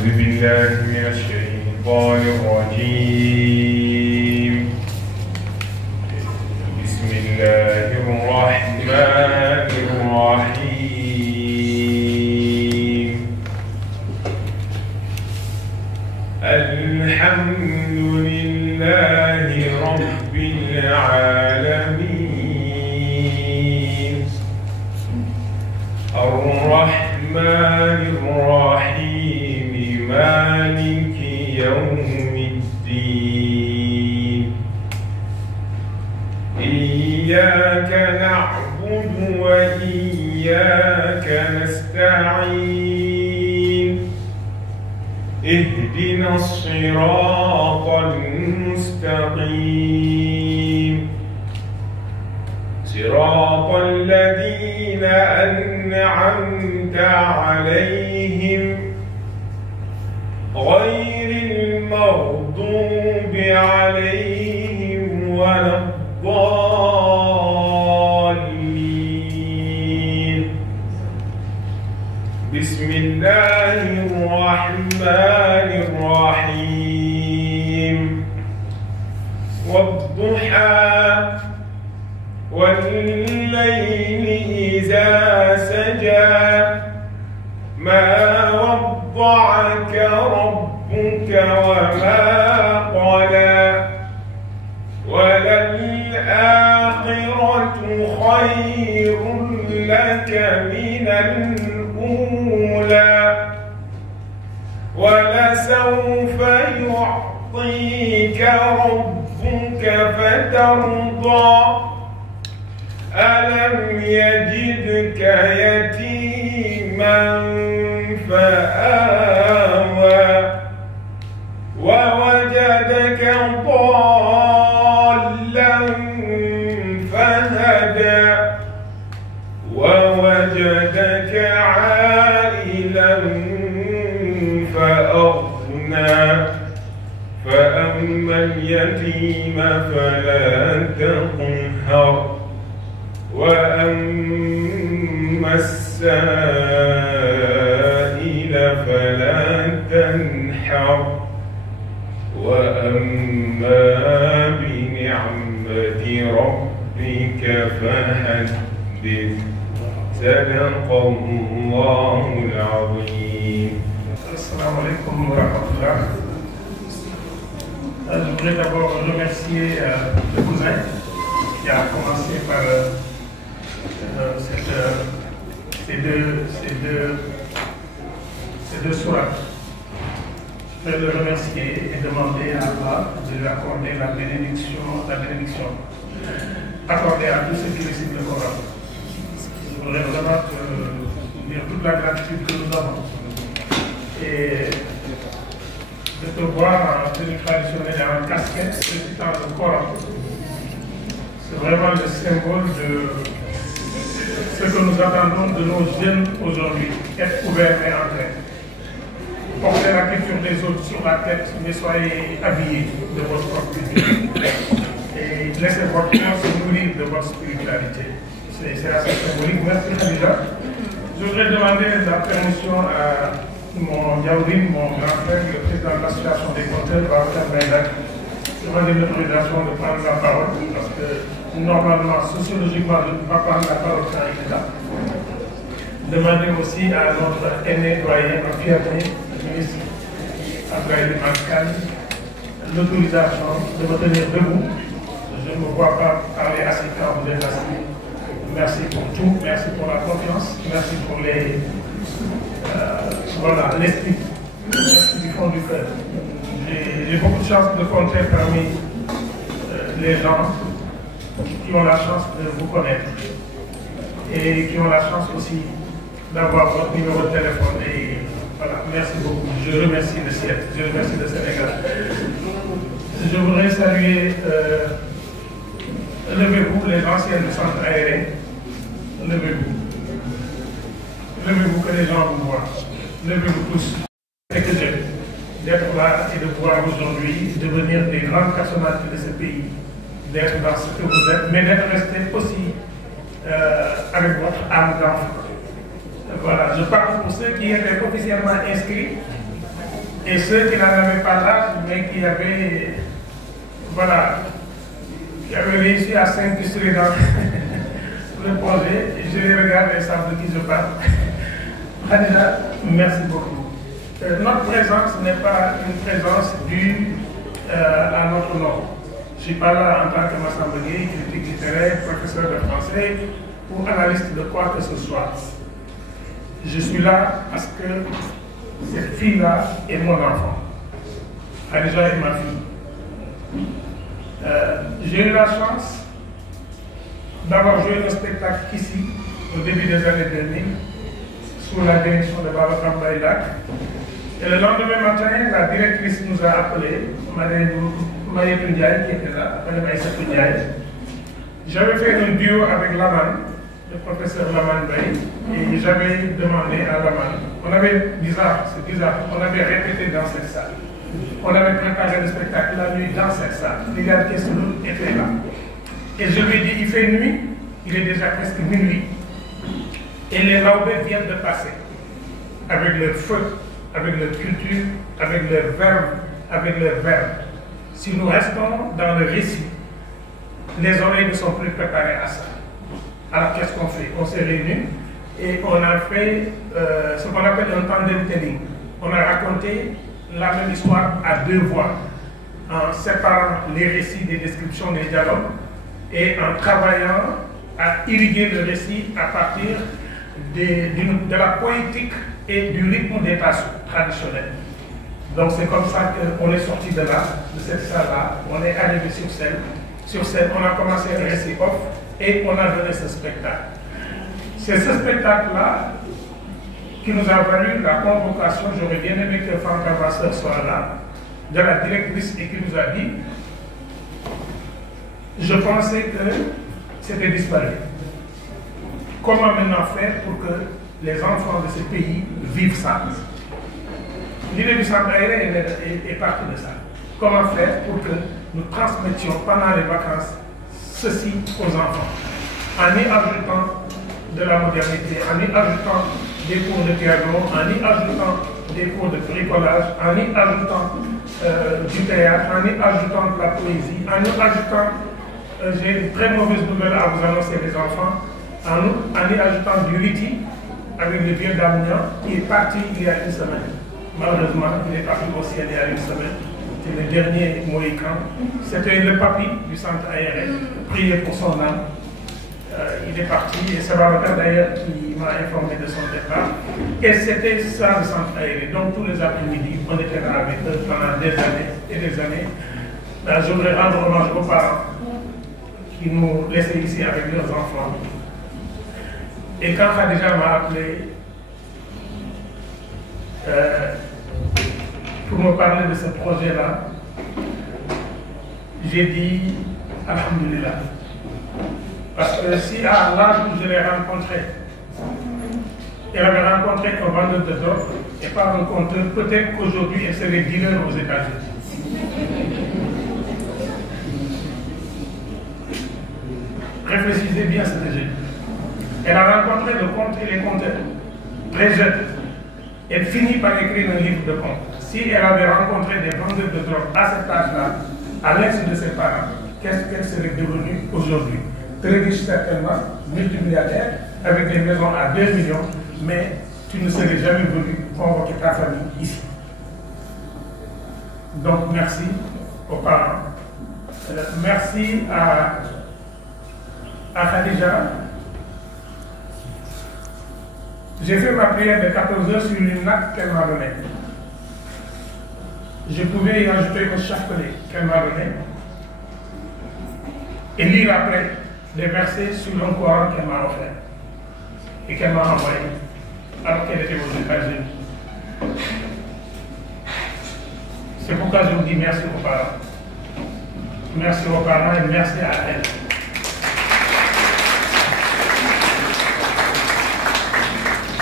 أعوذ بالله من الشيطان الرجيم. بسم الله الرحمن الرحيم. الحمد لله رب العالمين الرحمن الرحيم مالك يوم الدين. إياك نعبد وإياك نستعين. اهدنا الصراط المستقيم صراط الذين أنعمت عليهم غير المغضوب عليهم ولا الضالين. بسم الله الرحمن الرحيم. والضحى والليل إذا سجى ما وضعك ربك وما قلى وللآخرة خير لك من الأولى ولسوف يعطيك ربك فترضى. ألم يجدك يتيما فآوى ووجدك ضالا فهدى ووجدك عائلا فأغنى. فأما اليتيم فلا تقهر وأما السائل فلا تنحر وأما بنعمة ربك فحدث. صدق الله العظيم. Assalamu alaikum wa rahmatullah. Je voudrais d'abord remercier le cousin qui a commencé par ces deux sourates. Je voudrais le remercier et demander à Allah de lui accorder la bénédiction accordée à tous ceux qui récitent le Coran. Je voudrais vraiment dire toute la gratitude que nous avons. Et de te voir en tenue traditionnelle et en casquette récitant le Coran, c'est vraiment le symbole de ce que nous attendons de nos jeunes aujourd'hui, être ouverts et entrés. Portez la culture des autres sur la tête, mais soyez habillés de votre propre culture. Et laissez votre cœur se nourrir de votre spiritualité. C'est assez symbolique. Merci Khadija. Je voudrais demander la permission à mon Yaourine, mon grand frère, le président de l'association des compteurs, Babacar Baïdak. Je demande l'autorisation de prendre la parole parce que normalement, sociologiquement, je ne peux pas prendre la parole quand il est là. Demandez aussi à notre aîné doyen, ma fierté, le ministre Abdoulaye Mankane, l'autorisation de me tenir debout. Je ne me vois pas parler assez quand vous êtes assis. Merci pour tout, merci pour la confiance, merci pour l'esprit, merci du fond du cœur. J'ai beaucoup de chance de compter parmi les gens qui ont la chance de vous connaître et qui ont la chance aussi d'avoir votre numéro de téléphone. Et voilà, merci beaucoup. Je remercie le ciel, je remercie le Sénégal. Je voudrais saluer, levez-vous les anciens du centre aéré, levez-vous. Levez-vous que les gens vous voient. Levez-vous tous. Et que j'aime d'être là et de pouvoir aujourd'hui devenir des grandes personnalités de ce pays, d'être dans ce que vous êtes, mais d'être resté aussi avec votre âme d'enfant. Voilà, je parle pour ceux qui étaient officiellement inscrits Et ceux qui n'en avaient pas l'âge, mais qui avaient, voilà, qui avaient réussi à s'incruster dans le projet, je les regarde et savent de qui je parle. Khadija, merci beaucoup. Notre présence n'est pas une présence due à notre nom. Je ne suis pas là en tant que Massamba Gueye, critique littéraire, professeur de français ou analyste de quoi que ce soit. Je suis là parce que cette fille-là est mon enfant. Khadija est ma fille. J'ai eu la chance d'avoir joué le spectacle ici, au début des années 2000, sous la direction de Babacar Mbaye. Et le lendemain matin, la directrice nous a appelés, Maïetou Ndiaye qui était là, Maïetou Ndiaye. J'avais fait un duo avec Laman, le professeur Laman Baye, et j'avais demandé à Laman, on avait, c'est bizarre, on avait répété dans cette salle. On avait préparé le spectacle la nuit dans cette salle. Regarde qu'est-ce que nous était là. Et je lui ai dit, il fait nuit, il est déjà presque minuit. Et les laubés viennent de passer, avec leur feu, avec leur culture, avec leurs verbes, avec leurs verbes. Si nous restons dans le récit, les oreilles ne sont plus préparées à ça. Alors qu'est-ce qu'on fait? On s'est réunis et on a fait ce qu'on appelle un tandem telling. On a raconté la même histoire à deux voix, en séparant les récits des descriptions des dialogues et en travaillant à irriguer le récit à partir de la poétique et du rythme des tasses traditionnels. Donc c'est comme ça qu'on est sorti de là, de cette salle-là, on est arrivé sur scène. Sur scène, on a commencé un récit off et on a donné ce spectacle. C'est ce spectacle-là qui nous a valu la convocation, j'aurais bien aimé que Franck Avasseur soit là, de la directrice et qui nous a dit, je pensais que c'était disparu. Comment maintenant faire pour que les enfants de ce pays vivent ça? L'idée du centre aérien est partie de ça. Comment faire pour que nous transmettions pendant les vacances ceci aux enfants, en y ajoutant de la modernité, en y ajoutant des cours de piano, en y ajoutant des cours de bricolage, en y ajoutant du théâtre, en y ajoutant de la poésie, en y ajoutant, j'ai une très mauvaise nouvelle à vous annoncer les enfants, en y ajoutant du riti avec le vieux Damien qui est parti il y a une semaine. Malheureusement, il est parti au ciel il y a une semaine. C'est le dernier Mohican. C'était le papy du centre aérien. Priez pour son âme. Il est parti et c'est Babacar d'ailleurs qui m'a informé de son départ. Et c'était ça le centre aérien. Donc tous les après-midi, on était là avec eux pendant des années et des années. Ben, je voudrais rendre hommage aux parents qui nous laissaient ici avec leurs enfants. Et quand Khadija m'a appelé pour me parler de ce projet-là, j'ai dit Alhamdulillah. Parce que si à l'âge où je l'ai rencontré, elle avait rencontré un vendeur de drogue et pas un compteur, peut-être qu'aujourd'hui elle serait dealer aux États-Unis. Réfléchissez bien ce que j'ai dit. Elle a rencontré le compte et les compteurs, très jeune. Elle finit par écrire un livre de comptes. Si elle avait rencontré des vendeurs de drogue à cet âge-là, à l'aide de ses parents, qu'est-ce qu'elle serait devenue aujourd'hui? Très riche certainement, multimilliardaire, avec des maisons à 2 millions, mais tu ne serais jamais venu convoquer ta famille ici. Donc merci aux parents. Merci à Khadija. J'ai fait ma prière de 14 heures sur une nappe qu'elle m'a donnée. Je pouvais y ajouter un chapelet qu'elle m'a donné et lire après des versets sur un Coran qu'elle m'a offert et qu'elle m'a envoyé alors qu'elle était aux États-Unis. C'est pourquoi je vous dis merci aux parents. Merci aux parents et merci à elle.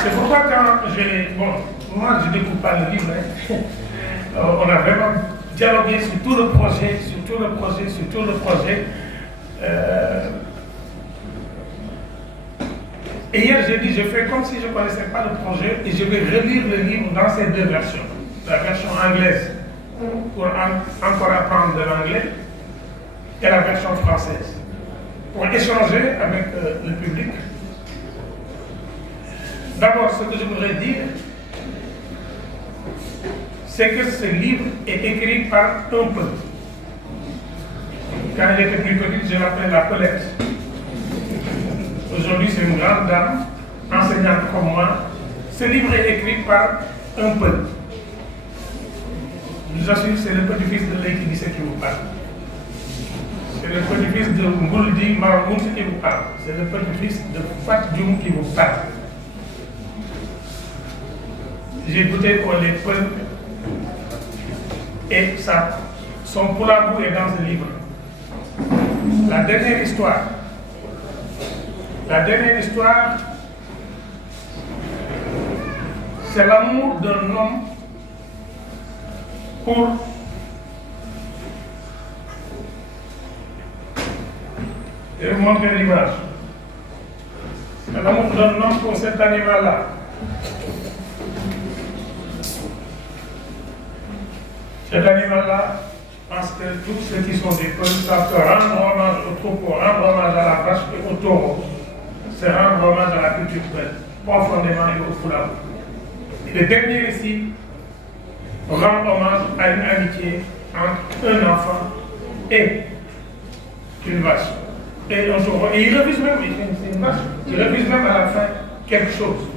C'est pourquoi quand moi je ne découvre pas le livre, hein. On a vraiment dialogué sur tout le projet, sur tout le projet, sur tout le projet. Et hier j'ai dit, je fais comme si je ne connaissais pas le projet et je vais relire le livre dans ces deux versions. la version anglaise pour encore apprendre de l'anglais et la version française pour échanger avec le public. D'abord, ce que je voudrais dire, c'est que ce livre est écrit par un peu. Quand il était plus petit, je l'appelais la Pelette. Aujourd'hui, c'est une grande dame, enseignante comme moi. Ce livre est écrit par un peu. Je vous assure, c'est le petit-fils de Leïti Guissé qui vous parle. C'est le petit-fils de Ngouldi Maramout qui vous parle. C'est le petit-fils de Fat Dioum qui vous parle. J'ai goûté au lait peu et ça, son poulabou est dans ce livre. La dernière histoire, c'est l'amour d'un homme pour je vais vous montrer l'image. C'est l'amour d'un homme pour cet animal-là. Cet animal-là, parce que tous ceux qui sont des peuples savent que rendre hommage au troupeau, rendre hommage à la vache et au taureau, c'est rendre hommage à la culture profondément et au foulard. Le dernier récit rend hommage à une amitié entre un enfant et une vache. Et un taureau. Et il refuse même, c'est une vache, il refuse même à la fin quelque chose,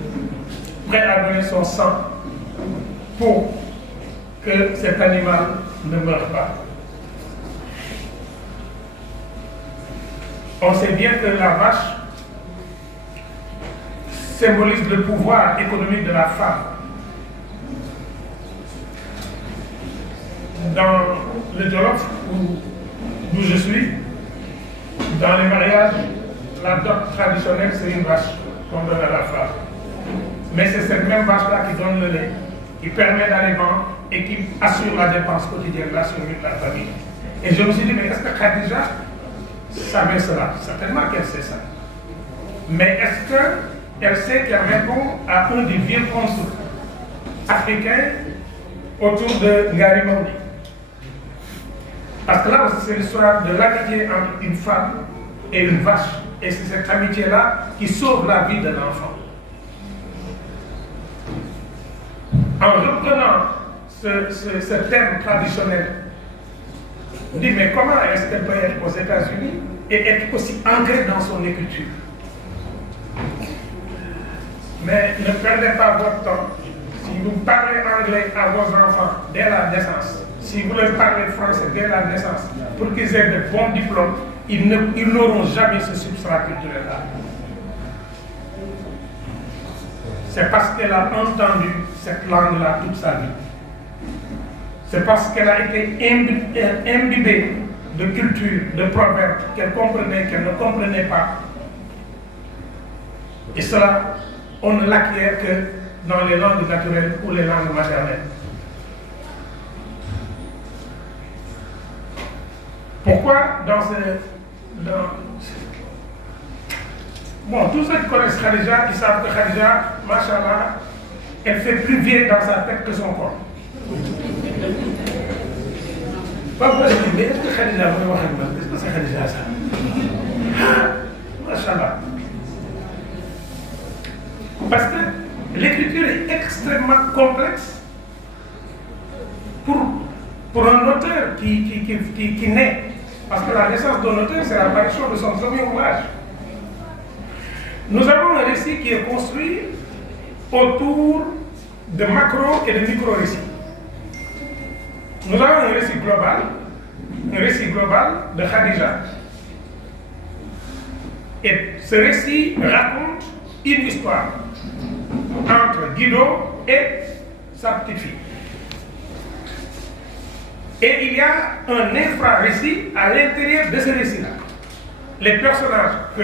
prêt à donner son sang pour que cet animal ne meure pas. On sait bien que la vache symbolise le pouvoir économique de la femme. Dans le Jolof, d'où je suis, dans les mariages, la dot traditionnelle, c'est une vache qu'on donne à la femme. Mais c'est cette même vache-là qui donne le lait, qui permet d'aller vendre et qui assure la dépense quotidienne, la survie de la famille. Et je me suis dit, mais est-ce que Khadija savait cela? Certainement qu'elle sait ça. Mais est-ce qu'elle sait qu'elle répond à un des vieux contes africains autour de Ngari Maouli? Parce que là aussi, c'est l'histoire de l'amitié entre une femme et une vache. Et c'est cette amitié-là qui sauve la vie de l'enfant. En reprenant ce terme traditionnel, on dit, mais comment est-ce qu'elle peut être aux États-Unis et être aussi ancrée dans son écriture? Mais ne perdez pas votre temps. Si vous parlez anglais à vos enfants dès la naissance, si vous leur parlez français dès la naissance, pour qu'ils aient de bons diplômes, ils n'auront jamais ce substrat culturel-là. C'est parce qu'elle a entendu cette langue-là toute sa vie. C'est parce qu'elle a été imbibée de culture, de proverbes qu'elle comprenait, qu'elle ne comprenait pas. Et cela, on ne l'acquiert que dans les langues naturelles ou les langues maternelles. Pourquoi Bon, tous ceux qui connaissent Khadija, ils savent que Khadija, machallah, elle fait plus vieille dans sa tête que son corps. Parfois je dis, mais est-ce que Khadija, est-ce que c'est Khadija ça? Ah, machallah. Parce que l'écriture est extrêmement complexe pour un auteur qui naît. Parce que la naissance d'un auteur, c'est l'apparition de son premier ouvrage. Nous avons un récit qui est construit autour de macro et de micro-récits. Nous avons un récit global de Khadija. Et ce récit raconte une histoire entre Guido et sa petite fille. Et il y a un infra-récit à l'intérieur de ce récit-là. Les personnages que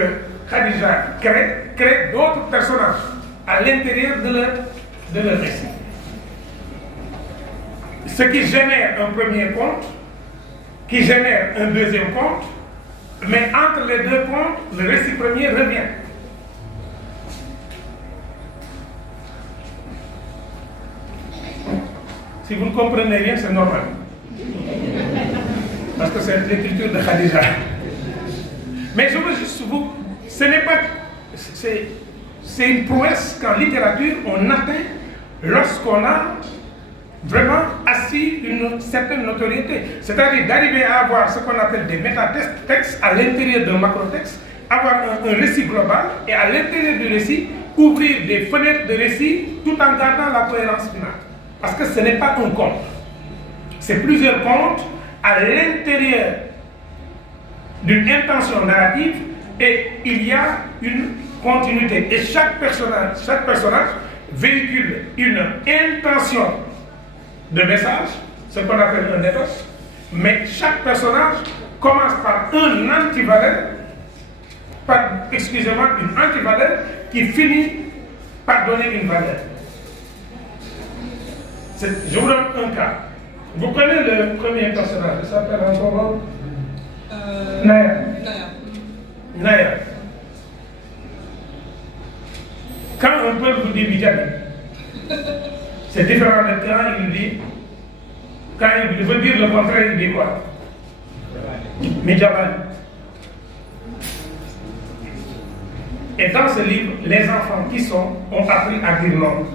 Khadija crée d'autres personnages à l'intérieur de leur récit. Ce qui génère un premier conte, qui génère un deuxième conte, mais entre les deux contes, le récit premier revient. Si vous ne comprenez rien, c'est normal. Parce que c'est l'écriture de Khadija. Mais je veux juste vous... Ce n'est pas... C'est une prouesse qu'en littérature, on atteint lorsqu'on a vraiment assis une certaine notoriété. C'est-à-dire d'arriver à avoir ce qu'on appelle des métatextes à l'intérieur d'un macrotexte, avoir un récit global et à l'intérieur du récit, ouvrir des fenêtres de récit tout en gardant la cohérence finale. Parce que ce n'est pas un conte. C'est plusieurs contes à l'intérieur d'une intention narrative et il y a une continuité. Et chaque personnage véhicule une intention de message, ce qu'on appelle un ethos, mais chaque personnage commence par un antivaleur, excusez-moi, une antivaleur qui finit par donner une valeur. Je vous donne un cas. Vous connaissez le premier personnage, il s'appelle encore Naya. Naya. Quand un peuple vous dit Midjani, c'est différent de quand il dit, quand il veut dire le contraire, il dit quoi? Midjabani. Et dans ce livre, les enfants qui sont ont appris à dire non.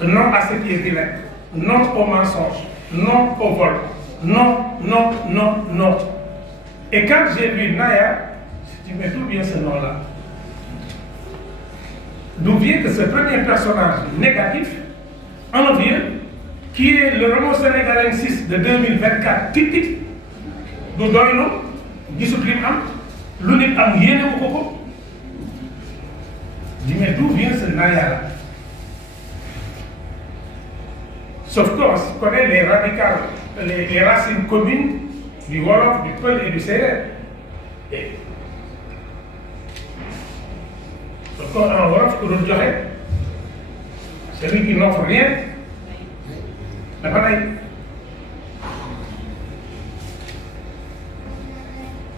Non à ce qui est vilain, non au mensonge, non au vol, non, non, non, non. Et quand j'ai lu Naya, je me dis, mais d'où vient ce nom-là? D'où vient que ce premier personnage négatif, envieux, qui est le roman sénégalais 6 de 2024, tic-tic, du doyno, gisut lim am, lu nit am yéene wu ko ko. Je dis, mais d'où vient ce Naya-là? Sauf qu'on connaît les radicales, les racines communes du Wolof, du Peul et du Sérère. Sauf qu'en Wolof, pour le dire, celui qui n'offre rien, n'a pas d'aide.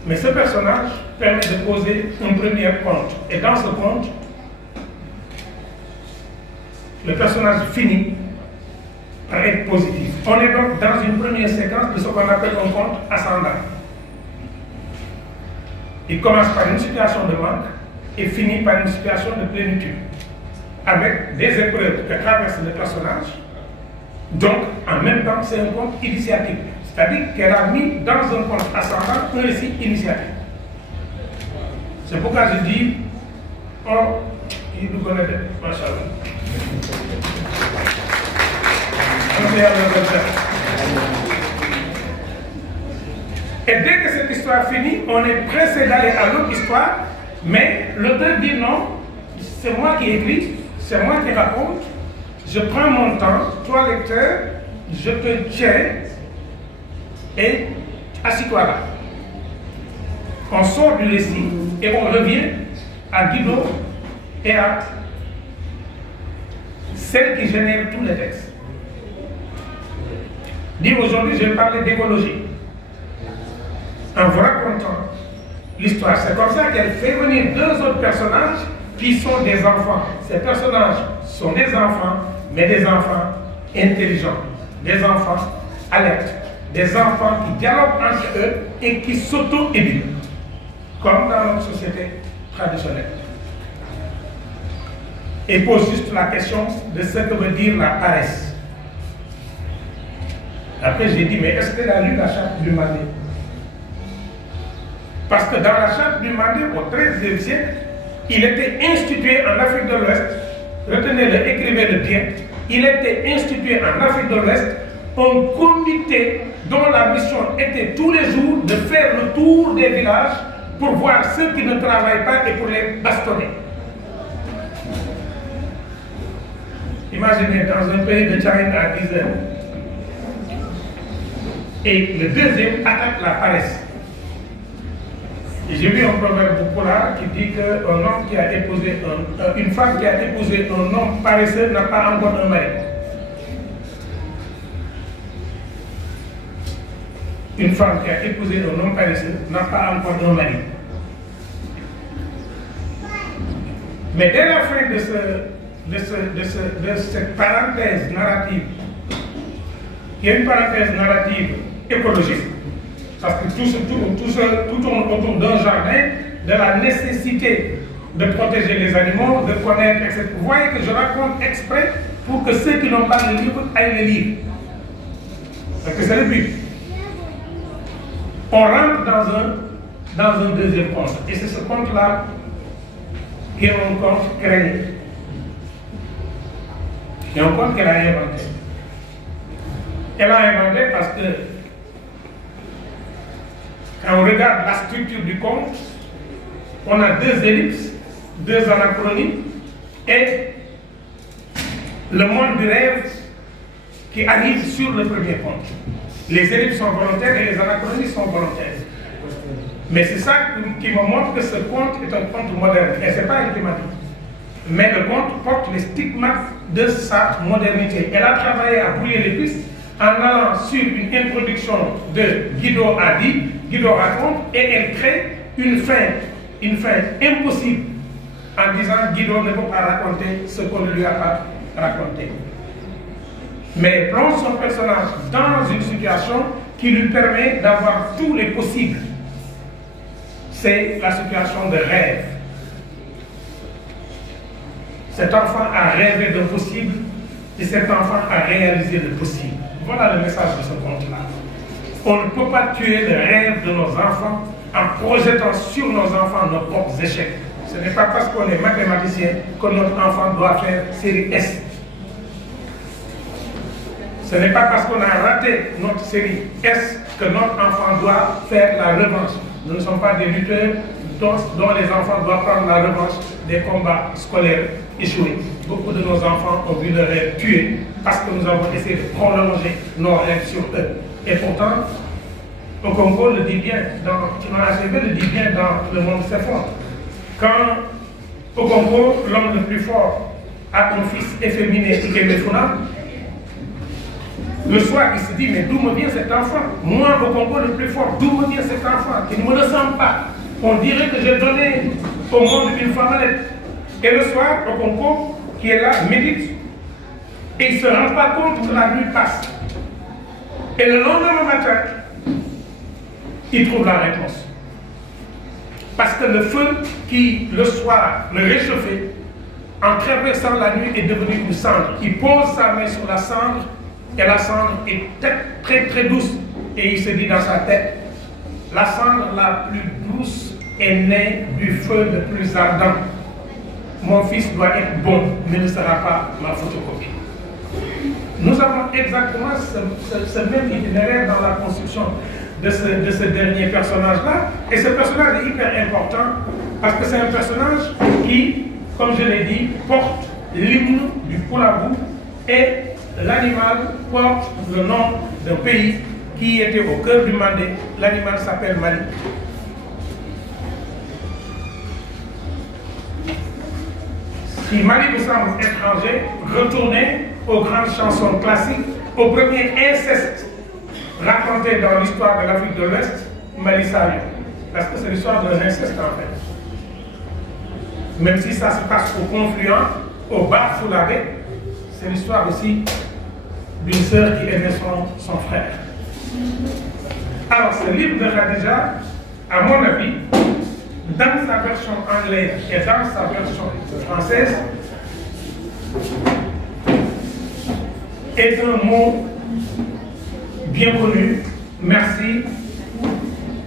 Mais ce personnage permet de poser un premier conte. Et dans ce conte, le personnage finit par être positif. On est donc dans une première séquence de ce qu'on appelle un conte ascendant. Il commence par une situation de manque et finit par une situation de plénitude, avec des épreuves que traverse le personnage. Donc, en même temps, c'est un conte initiatique. C'est-à-dire qu'elle a mis dans un conte ascendant un récit initiatique. C'est pourquoi je dis, oh, il nous connaît, machallah. Et dès que cette histoire finit, on est pressé d'aller à l'autre histoire, mais l'auteur dit non, c'est moi qui écris, c'est moi qui raconte, je prends mon temps, toi lecteur, je te tiens et assis-toi là. On sort du récit et on revient à Guido et à celle qui génère tous les textes. Dit aujourd'hui, je vais parler d'écologie. En vous racontant l'histoire, c'est comme ça qu'elle fait venir deux autres personnages qui sont des enfants. Ces personnages sont des enfants, mais des enfants intelligents, des enfants alertes, des enfants qui dialoguent entre eux et qui s'auto-éduquent, comme dans notre société traditionnelle. Et pose juste la question de ce que veut dire la paresse. Après, j'ai dit, mais est-ce qu'elle a lu la charte du Mandé? Parce que dans la charte du Mandé, au XIIIe siècle, il était institué en Afrique de l'Ouest, retenez-le, écrivez-le bien, il était institué en Afrique de l'Ouest un comité dont la mission était tous les jours de faire le tour des villages pour voir ceux qui ne travaillent pas et pour les bastonner. Imaginez, dans un pays de Chine à 10 heures. Et le deuxième attaque la paresse. Et j'ai vu un proverbe populaire qui dit qu'un homme qui a épousé une femme qui a épousé un homme paresseux n'a pas encore un mari. Une femme qui a épousé un homme paresseux n'a pas encore un mari. Mais dès la fin de cette parenthèse narrative il y a une parenthèse narrative écologique, parce que tout tourne autour d'un jardin, de la nécessité de protéger les animaux, de connaître, etc. Vous voyez que je raconte exprès pour que ceux qui n'ont pas le livre aillent le lire. Parce que c'est le but. On rentre dans un deuxième conte. Et c'est ce conte-là qui est un conte créé. C'est un conte qu'elle a inventé. Elle a inventé parce que quand on regarde la structure du conte, on a deux ellipses, deux anachronies et le monde du rêve qui arrive sur le premier conte. Les ellipses sont volontaires et les anachronies sont volontaires. Mais c'est ça qui me montre que ce conte est un conte moderne. Et ce n'est pas elle qui m'a dit. Mais le conte porte les stigmates de sa modernité. Elle a travaillé à brouiller les pistes en allant sur une introduction de Guido a dit, Guido raconte, et elle crée une fin impossible en disant Guido ne peut pas raconter ce qu'on ne lui a pas raconté. Mais elle plonge son personnage dans une situation qui lui permet d'avoir tous les possibles. C'est la situation de rêve. Cet enfant a rêvé d'un possible et cet enfant a réalisé le possible. Voilà le message de ce conte-là. On ne peut pas tuer le rêve de nos enfants en projetant sur nos enfants nos propres échecs. Ce n'est pas parce qu'on est mathématicien que notre enfant doit faire série S. Ce n'est pas parce qu'on a raté notre série S que notre enfant doit faire la revanche. Nous ne sommes pas des lutteurs dont les enfants doivent prendre la revanche des combats scolaires échoués. Beaucoup de nos enfants ont vu leur rêve tué parce que nous avons essayé de prolonger nos rêves sur eux. Et pourtant, Okonko le dit bien, Chinua Achebe le dit bien dans Le Monde s'effondre. Quand Okonko, l'homme le plus fort, a un fils efféminé, Ikemefuna, le soir, il se dit, mais d'où me vient cet enfant? Moi, Okonko le plus fort, d'où me vient cet enfant qui ne me ressemble pas? On dirait que j'ai donné au monde une femmelette. Et le soir, Okonko, qui est là, médite. Et il ne se rend pas compte que la nuit passe. Et le lendemain matin, il trouve la réponse. Parce que le feu qui, le soir, le réchauffait, en traversant la nuit, est devenu une cendre. Il pose sa main sur la cendre, et la cendre est très très douce. Et il se dit dans sa tête, la cendre la plus douce est née du feu le plus ardent. Mon fils doit être bon, mais ne sera pas ma photocopie. Nous avons exactement ce même itinéraire dans la construction de ce dernier personnage-là. Et ce personnage est hyper important parce que c'est un personnage qui, comme je l'ai dit, porte l'hymne du Koulabou et l'animal porte le nom d'un pays qui était au cœur du Mandé. L'animal s'appelle Mali. Si Mali vous semble étranger, retournez aux grandes chansons classiques, au premier inceste raconté dans l'histoire de l'Afrique de l'Ouest, Mali Sayo. Parce que c'est l'histoire d'un inceste en fait. Même si ça se passe au confluent, au bas Foulabé, c'est l'histoire aussi d'une sœur qui aimait son frère. Alors ce livre de Khadija, à mon avis, dans sa version anglaise et dans sa version française, est un mot bien connu. Merci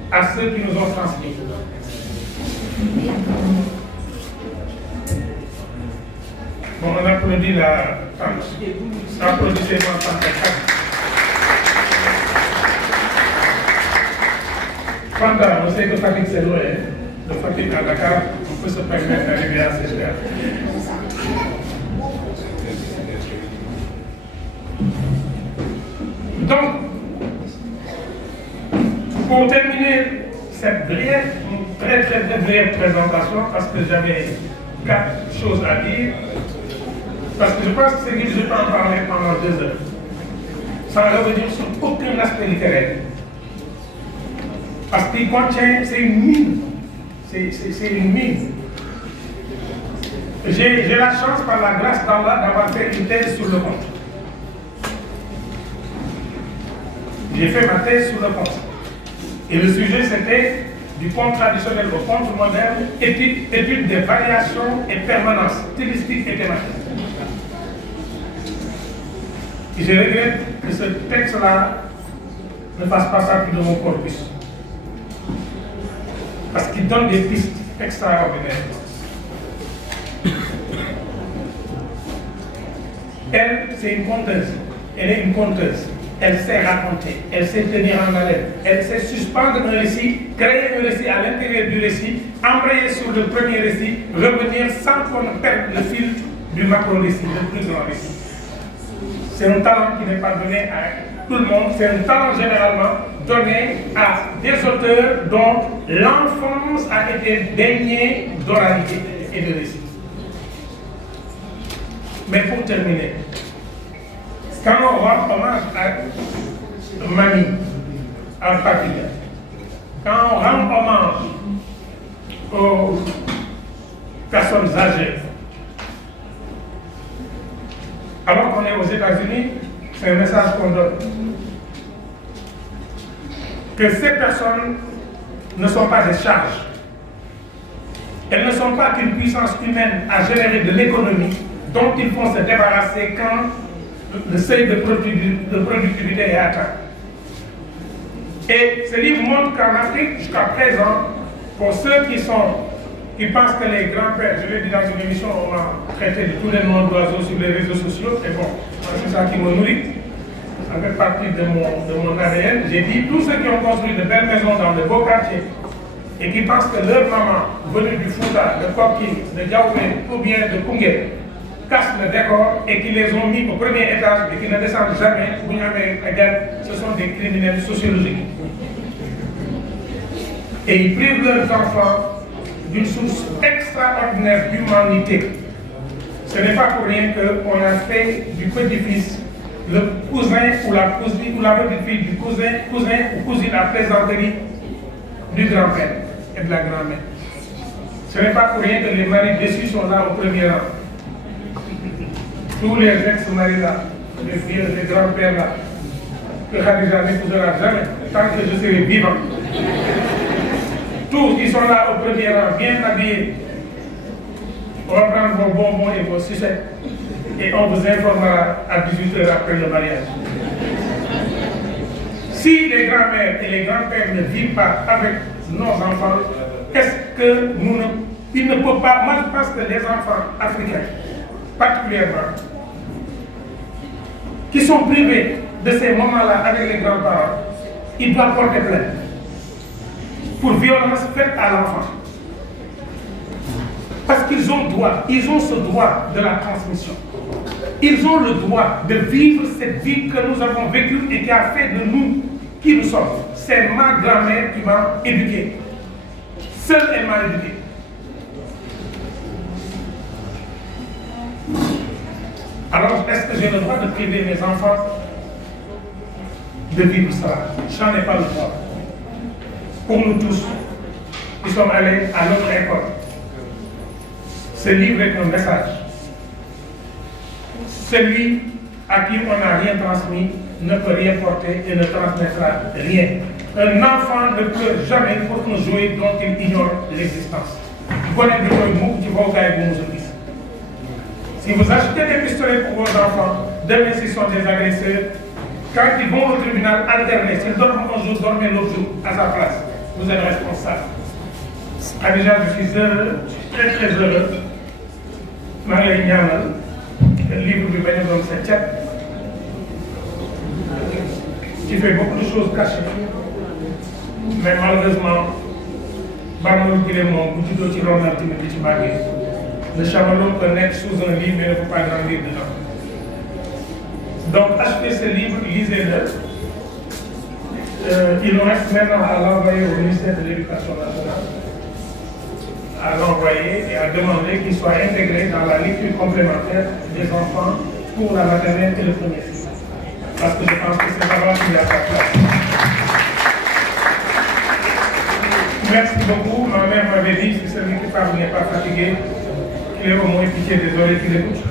à ceux qui nous ont transmis. Bon, on applaudit la tante. Applaudissez-moi, tante. Fanta, on sait que Fatick c'est loin. De Fatick à Dakar, on peut se permettre d'arriver à ces heures. Donc, pour terminer cette brève, très brève présentation, parce que j'avais 4 choses à dire, parce que je pense que ce livre, je peux en parler pendant 2 heures, sans revenir sur aucun aspect littéraire. Parce qu'il contient, c'est une mine. C'est une mine. J'ai la chance, par la grâce d'Allah, d'avoir fait une thèse sur le conte. J'ai fait ma thèse sur le conte. Et le sujet, c'était du conte traditionnel au conte moderne, étude des variations et permanences stylistiques et thématiques. Et je regrette que ce texte-là ne fasse pas partie de mon corpus. Parce qu'il donne des pistes extraordinaires. Elle, c'est une conteuse. Elle est une conteuse. Elle sait raconter, elle sait tenir en haleine, elle sait suspendre un récit, créer un récit à l'intérieur du récit, embrayer sur le premier récit, revenir sans qu'on ne perde le fil du macro-récit, le plus grand récit. C'est un talent qui n'est pas donné à tout le monde, c'est un talent généralement donné à des auteurs dont l'enfance a été baignée d'oralité et de récit. Mais pour terminer, quand on rend hommage à Mamie, à Papilla, quand on rend hommage aux personnes âgées, alors qu'on est aux États-Unis, c'est un message qu'on donne. Que ces personnes ne sont pas des charges. Elles ne sont pas qu'une puissance humaine à générer de l'économie dont ils vont se débarrasser quand le seuil de productivité est atteint. Et ce livre montre qu'en Afrique, jusqu'à présent, pour ceux qui pensent que les grands-pères, je l'ai dit dans une émission, on m'a traité de tous les noms d'oiseaux sur les réseaux sociaux, et bon, c'est ça qui me nourrit. Ça fait partie de mon ADN. J'ai dit, tous ceux qui ont construit de belles maisons dans de beaux quartiers, et qui pensent que leur maman, venue du Fouta, de Koki, de Diaoubé, ou bien de Koungé, cassent le décor et qui les ont mis au premier étage et qui ne descendent jamais, ce sont des criminels sociologiques. Et ils privent leurs enfants d'une source extraordinaire d'humanité. Ce n'est pas pour rien qu'on a fait du petit-fils le cousin ou la cousine ou la petite-fille du cousin ou cousine à plaisanterie du grand-père et de la grand-mère. Ce n'est pas pour rien que les maris déçus sont là au premier rang. Tous les ex-maris là, les vieux, les grands-pères là, que Khadija n'épousera jamais, tant que je serai vivant. Tous, ils sont là au premier rang, bien habillés. On va prendre vos bonbons et vos sucettes et on vous informera à 18h après le mariage. Si les grands-mères et les grands-pères ne vivent pas avec nos enfants, est-ce que nous ne... Ils ne peuvent pas... Moi, je pense que les enfants africains, particulièrement, qui sont privés de ces moments-là avec les grands-parents, ils doivent porter plainte pour violence faite à l'enfant. Parce qu'ils ont droit, ils ont ce droit de la transmission. Ils ont le droit de vivre cette vie que nous avons vécue et qui a fait de nous qui nous sommes. C'est ma grand-mère qui m'a éduqué. Seule elle m'a éduqué. Alors, est-ce que j'ai le droit de priver mes enfants de vivre ça? J'en ai pas le droit. Pour nous tous, qui sommes allés à notre école, ce livre est un message. Celui à qui on n'a rien transmis ne peut rien porter et ne transmettra rien. Un enfant ne peut jamais pour un jouet dont il ignore l'existence. Vous connaissez le mot qui va au gars et vous nous dites. Si vous achetez des pistolets pour vos enfants, demain s'ils sont des agresseurs, quand ils vont au tribunal alterner, s'ils dorment un jour, dormez l'autre jour à sa place, vous êtes responsable. Déjà, je suis heureux, très très heureux. Marie Niamal, le livre du Bénédon Septième, qui fait beaucoup de choses cachées. Mais malheureusement, Barnaul Guilémon, Boutido Tiron, le chamallow peut naître sous un livre mais ne peut pas grandir dedans. Donc achetez ce livre, lisez-le. Il nous reste maintenant à l'envoyer au ministère de l'Éducation nationale, à l'envoyer et à demander qu'il soit intégré dans la lecture complémentaire des enfants pour la maternelle et le premier cycle. Parce que je pense que c'est là-bas qu'il y a sa place. Merci beaucoup. Ma mère m'avait dit, si celui qui parle n'est pas fatigué, qu'il ait au moins pitié des oreilles qui l'écoutent.